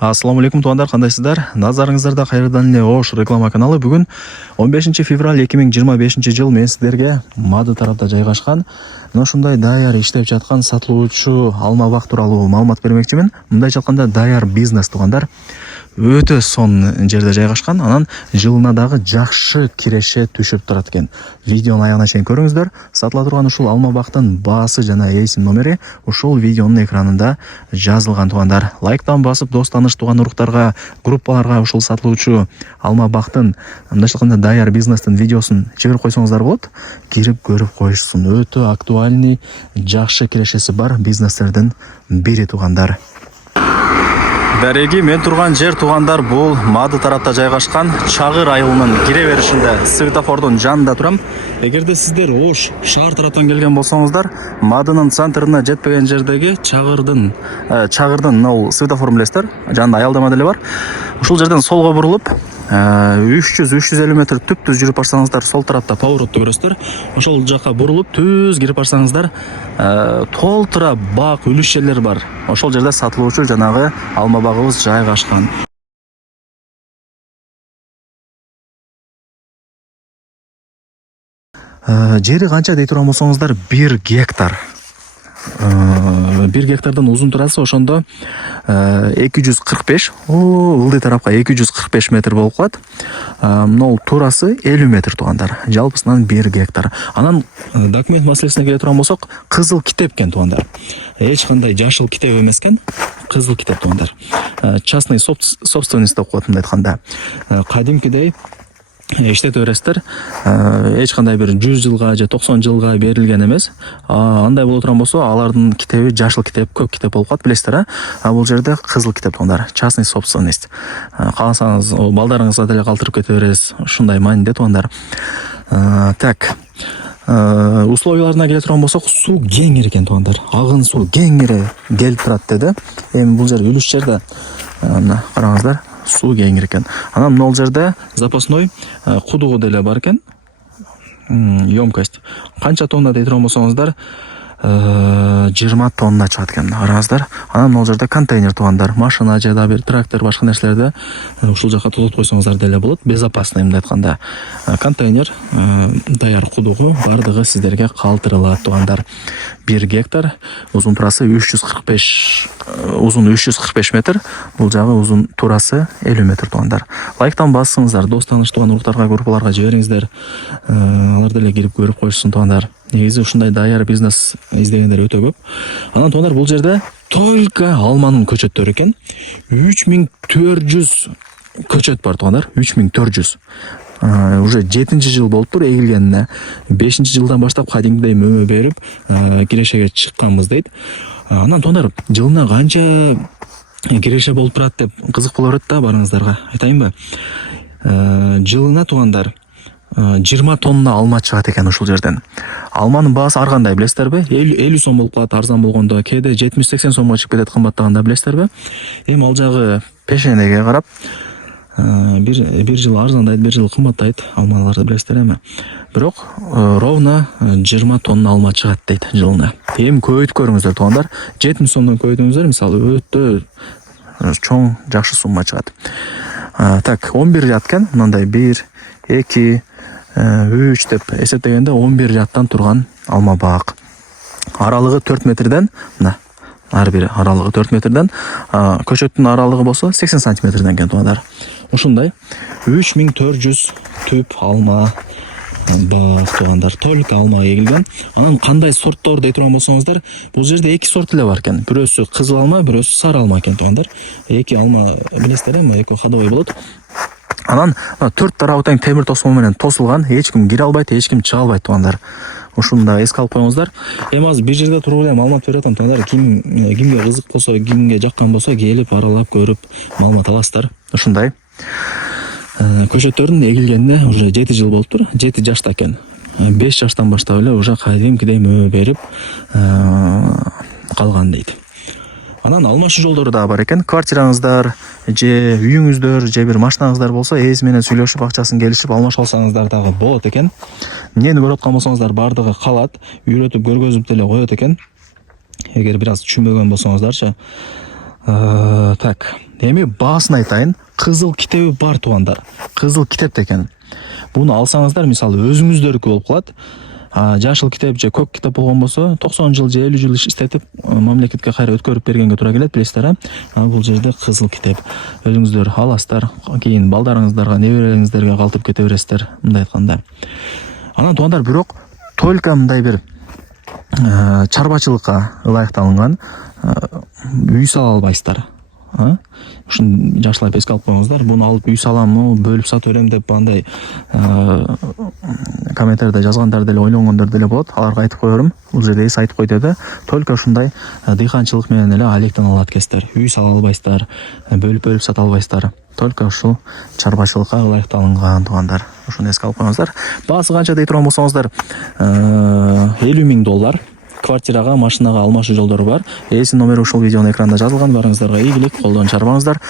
Ассаламу алейкум туугандар, кандайсыздар? Назарыңыздарда кайрадан эле Ош реклама каналы. Бүгүн 15 февраль 2025 жыл мен сиздерге Мады тарапта жайгашкан мына ушундай даяр иштеп жаткан сатылуучу алма бак тууралуу маалымат бермекчимин. Мындайча айтканда даяр бизнес туугандар. Өтө сонун жерде жайгашкан, анан жылына дагы жакшы киреше түшүп турат экен. Видеону аягына чейин көрүңүздөр. Сатыла турган ушул алма бактын баасы жана эсим номери ушул видеонун экранында жазылган туугандар. Лайктан басып дос таныш тууган уруктарга, группаларга ушул сатылуучу алма бактын мындайча айтканда даяр бизнестин видеосун жиберип койсоңуздар болот. Кирип көрүп коюшсун. Өтө актуальный, жакшы кирешеси бар бизнестердин бири туугандар. Дареги, мен турган жер туугандар бул Мады тарапта жайгашкан Чагыр айылынын кире беришинде светофордун жанында турам. Эгерде сиздер Ош шаар тараптан келген болсоңуздар, Мадынын центрине жетпеген жердеги Чагырдын светофорун билесиздер, жанында аялдама деле бар. Ушул жерден солго бурулуп 300-350 метр түп-түз жүрүп барсаңыздар, сол тарапта поворотты көрөсүздөр. Ошол жака бурулуп түз кирип барсаңыздар, толтура бак, үлүш жерлер бар. Ошол жерде сатылуучу жанагы алма багыбыз жайгашкан. Жери канча дей турган болсоңуздар, 1 гектар. 1 гектардын узун турасы ошондо 245, ылдый тарапка 245 метр болуп калат. Мынау турасы 50 метр туугандар. Жалпысынан 1 гектар. Анан документ маселесине келе турган болсок, кызыл китеп экен туугандар. Эч кандай жашыл китеп эмес экен, кызыл китеп туугандар. Частный собственность деп коет мындай айтканда. Кадимкидей иштете бересиздер. Эч кандай бир 100 жылга же 90 жылга берилген эмес. Андай боло турган болсо, алардын китеби жашыл китеп, көк китеп болуп калат, билесиздер, а бул жерде кызыл китеп туугандар. Частный собственность. Кааласаңыз балдарыңызга деле калтырып кете бересиз. Ушундай мааниде туугандар. Так. Условияларына келе турган болсок, суу кеңири экен туугандар. Агын суу кеңири келип турат деди. Эми бул жер үлүш жерде. Мына караңыздар. Суу кеңири экен. Анан мына жерде запасной кудугу деле бар экен. Емкость. Канча тонна дей турган болсоңуздар, 20 тонна чыгат экен. Караңыздар. Анан мына жерде контейнер туугандар. Машина же да бир трактор, башка нерселерди ушул жака тотуп койсоңуздар деле болот. Безопасный мындай айтканда. Контейнер, даяр кудугу бардыгы сиздерге калтырылат туугандар. 1 гектар, узун турасы 345 метр, бул жагы узун турасы 50 метр туугандар. Лайктан бассыңыздар, дос таныш тууган уруктарга, группаларга жибериңиздер. Алар деле кирип көрүп коюшсун туугандар. Негизи ушундай даяр бизнес издегендер өтө көп. Анан туугандар, бул жерде только алманын көчөттөрү экен. 3400 көчөт бар туугандар, 3400. Уже 7-ci жыл болуптур эгилгенине. 5-ci жылдан баштап кадимгидей мөмө берип, кирешеге чыкканбыз дейт. Анан туугандар, жылына канча киреше болуп турат деп кызык боло берет да, барыңыздарга айтайынбы? Жылына туугандар 20 тонна алма чыгат экен ушул жерден. Алманын баасы ар кандай билесиздерби? 50 сом болуп калат арзан болгондо, кээде 70-80 сомго чыгып кетет кымбаттаганда, билесиздерби? Эми ал жагы пешенеге карап, бир жыл арзандайт, бир жыл кымбаттайт алмаларды, билесиздер эми. Бирок ровно 20 тонна алма чыгат дейт жылына. Эми көбөйтүп көрүңүздөр туугандар. 70 сомдон көбөйтүңүздөр, мисалы өтө чоң, жакшы сумма чыгат. Так, 11 жат экен, мындай 1, 2, 3 деп эсептегенде 11 жаттан турган алма бак. Аралыгы 4 метрден, мына ар бири аралыгы 4 метрден, көчөттүн аралыгы болсо 80 сантиметрден экен туугандар. Ушундай 3400 түп алма бак туугандар, только алма эгилген. Анан кандай сорттор дей турган болсоңуздар, бул жерде 2 сорт эле бар экен. Бирөөсү кызыл алма, бирөөсү сары алма экен туугандар. 2 алма билесиздер эми, эко ходовой болот. Анан 4 тарабы тең темир тосмо менен тосулган, эч ким кире албайт, эч ким чыга албайт туугандар. Ушунда эске алып коюңуздар. Эми азыр бир жерде туруп эле маалымат берип атам туугандар. Кимге кызык болсо, кимге жаккан болсо, келип аралап көрүп маалымат аласыздар. Ушундай. Көчөттөрдүн эгилгенине уже 7 жыл болуптур. 7 жашта экен. 5 жаштан баштап эле уже кадимкидей мөбө берип калган дейт. Анан алмашуу жолдору да бар экен. Квартираңыздар же үйүңүздөр же бир машинаңыздар болсо, ээси менен сүйлөшүп, акчасын келишип алмашып алсаңыздар дагы болот экен. Эмнени көрүп аткан болсоңуздар, бардыгы калат, үйрөтүп көргөзүп деле коет экен. Эгер бир аз түшүнбөгөн болсоңуздарчы, Так, эми баасын айтайын. Кызыл китеби бар туугандар. Кызыл китеп экен. Буну алсаңыздар, мисалы өзүңүздөрдүкү болуп калат. Жашыл китеп же көк китеп болгон болсо 90 жыл же 50 жыл иштетип мамлекетке кайра өткөрүп бергенге туура келет, билесиздер, бул жерде кызыл китеп. Өзүңүздөр аласыздар, кийин балдарыңыздарга, неберелериңиздерге калтырып кете бересиздер, мындай айтканда. Анан туугандар, бирок только мындай бир чарбачылыкка ылайыкталган үй сала албайсыздар. Ушун жакшылап эске алып коюңуздар. Буну алып үй саламмы, бөлүп сатып берем деп андай комментарийде жазгандар деле, ойлонгондор деле болот. Аларга айтып коерум. Бул жерде эс айтып койду да, только ушундай дыйканчылык менен эле алектен алат экенсиздер. Үй сала албайсыздар, бөлүп сата албайсыздар. Только ушул чарбачылыкка ылайыкталган туугандар. Ушуну эске алып коюңуздар. Баасы канча дей турган болсоңуздар, $50,000 квартирага, машинага алмашуу жолдору бар. Эсин номери ушул видеонун экранында жазылган. Барыңыздарга ийгилик, колдон чарбаңыздар.